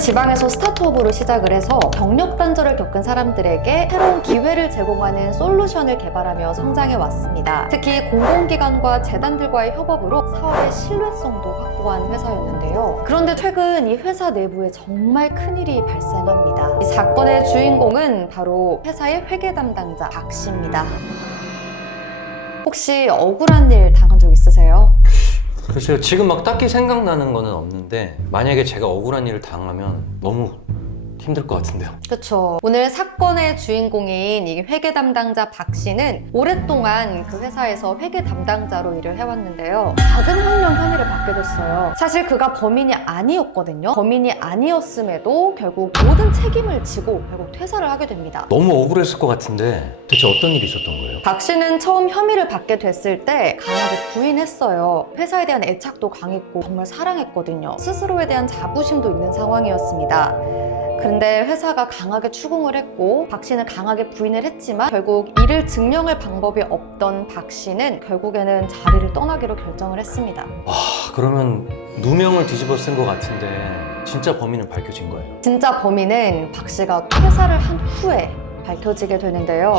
지방에서 스타트업으로 시작을 해서 경력 단절을 겪은 사람들에게 새로운 기회를 제공하는 솔루션을 개발하며 성장해 왔습니다. 특히 공공기관과 재단들과의 협업으로 사업의 신뢰성도 확보한 회사였는데요. 그런데 최근 이 회사 내부에 정말 큰일이 발생합니다. 이 사건의 주인공은 바로 회사의 회계 담당자 박 씨입니다. 혹시 억울한 일 당한 적 있으세요? 글쎄요, 지금 막 딱히 생각나는 거는 없는데 만약에 제가 억울한 일을 당하면 너무 힘들 것 같은데요. 그렇죠. 오늘 사건의 주인공인 이 회계 담당자 박 씨는 오랫동안 그 회사에서 회계 담당자로 일을 해왔는데요. 작은 횡령 혐의를 받게 됐어요. 사실 그가 범인이 아니었거든요. 범인이 아니었음에도 결국 모든 책임을 지고 결국 퇴사를 하게 됩니다. 너무 억울했을 것 같은데 대체 어떤 일이 있었던 거예요? 박 씨는 처음 혐의를 받게 됐을 때 강하게 부인했어요. 회사에 대한 애착도 강했고 정말 사랑했거든요. 스스로에 대한 자부심도 있는 상황이었습니다. 그런데 회사가 강하게 추궁을 했고 박 씨는 강하게 부인을 했지만 결국 이를 증명할 방법이 없던 박 씨는 결국에는 자리를 떠나기로 결정을 했습니다. 그러면 누명을 뒤집어 쓴 것 같은데 진짜 범인은 밝혀진 거예요? 진짜 범인은 박 씨가 퇴사를 한 후에 밝혀지게 되는데요.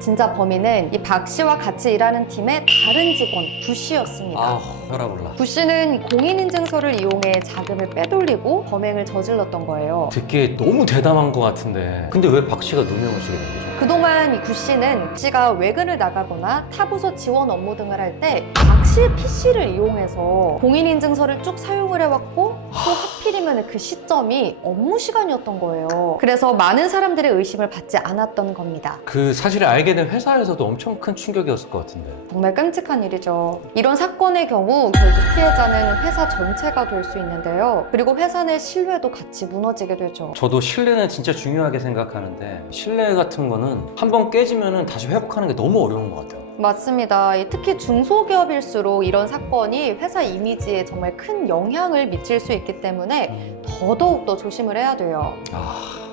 진짜 범인은 이 박 씨와 같이 일하는 팀의 다른 직원 부 씨였습니다. 혈압 올라. 부 씨는 공인인증서를 이용해 자금을 빼돌리고 범행을 저질렀던 거예요. 듣기에 너무 대담한 것 같은데 근데 왜 박 씨가 누명을 쓰게 된 거죠? 그동안 이 구 씨는 씨가 외근을 나가거나 타부서 지원 업무 등을 할 때 박 씨의 PC를 이용해서 공인인증서를 쭉 사용을 해왔고 또 하필이면 그 시점이 업무 시간이었던 거예요. 그래서 많은 사람들의 의심을 받지 않았던 겁니다. 그 사실을 알게 된 회사에서도 엄청 큰 충격이었을 것 같은데. 정말 끔찍한 일이죠. 이런 사건의 경우 결국 피해자는 회사 전체가 될 수 있는데요. 그리고 회사 내 신뢰도 같이 무너지게 되죠. 저도 신뢰는 진짜 중요하게 생각하는데 신뢰 같은 거는 한번 깨지면 다시 회복하는 게 너무 어려운 것 같아요. 맞습니다. 특히 중소기업일수록 이런 사건이 회사 이미지에 정말 큰 영향을 미칠 수 있기 때문에 더더욱 더 조심을 해야 돼요.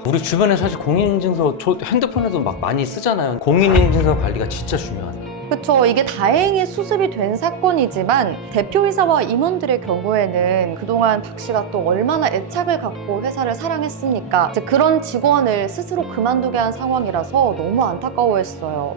우리 주변에 사실 공인인증서 저 핸드폰에도 막 많이 쓰잖아요. 공인인증서 관리가 진짜 중요하네요. 그렇죠. 이게 다행히 수습이 된 사건이지만 대표이사와 임원들의 경우에는 그동안 박 씨가 또 얼마나 애착을 갖고 회사를 사랑했습니까? 이제 그런 직원을 스스로 그만두게 한 상황이라서 너무 안타까워했어요.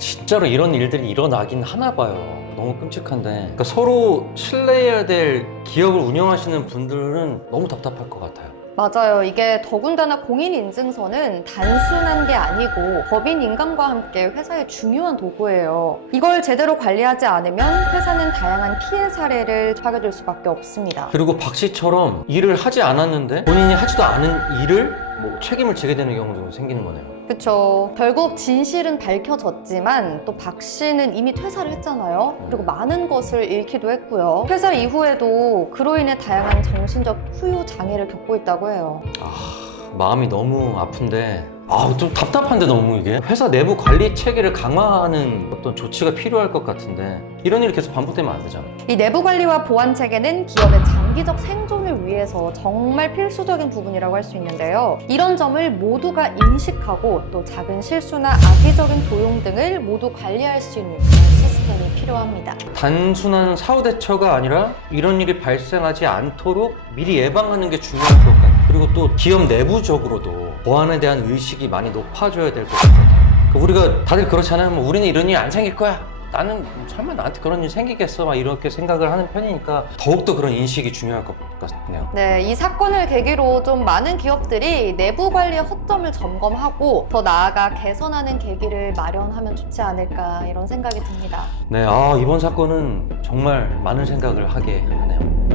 진짜로 이런 일들이 일어나긴 하나 봐요. 너무 끔찍한데 그러니까 서로 신뢰해야 될 기업을 운영하시는 분들은 너무 답답할 것 같아요. 맞아요. 이게 더군다나 공인인증서는 단순한 게 아니고 법인 인감과 함께 회사의 중요한 도구예요. 이걸 제대로 관리하지 않으면 회사는 다양한 피해 사례를 하게 될 수밖에 없습니다. 그리고 박 씨처럼 일을 하지 않았는데 본인이 하지도 않은 일을 책임을 지게 되는 경우도 생기는 거네요. 그쵸. 결국 진실은 밝혀졌지만 또 박 씨는 이미 퇴사를 했잖아요. 그리고 많은 것을 잃기도 했고요. 퇴사 이후에도 그로 인해 다양한 정신적 후유 장애를 겪고 있다고 해요. 마음이 너무 아픈데 좀 답답한데 너무 이게 회사 내부 관리 체계를 강화하는 어떤 조치가 필요할 것 같은데 이런 일이 계속 반복되면 안 되잖아. 이 내부 관리와 보안 체계는 기업의 장기적 생존을 위해서 정말 필수적인 부분이라고 할 수 있는데요. 이런 점을 모두가 인식하고 또 작은 실수나 악의적인 도용 등을 모두 관리할 수 있는 그런 시스템이 필요합니다. 단순한 사후 대처가 아니라 이런 일이 발생하지 않도록 미리 예방하는 게 중요할 것 같아요. 그리고 또 기업 내부적으로도 보안에 대한 의식이 많이 높아져야 될 것 같아요. 우리가 다들 그렇잖아요. 우리는 이런 일 안 생길 거야. 나는 설마 나한테 그런 일 생기겠어? 막 이렇게 생각을 하는 편이니까 더욱더 그런 인식이 중요할 것 같네요. 네, 이 사건을 계기로 좀 많은 기업들이 내부 관리의 허점을 점검하고 더 나아가 개선하는 계기를 마련하면 좋지 않을까 이런 생각이 듭니다. 네, 이번 사건은 정말 많은 생각을 하게 하네요.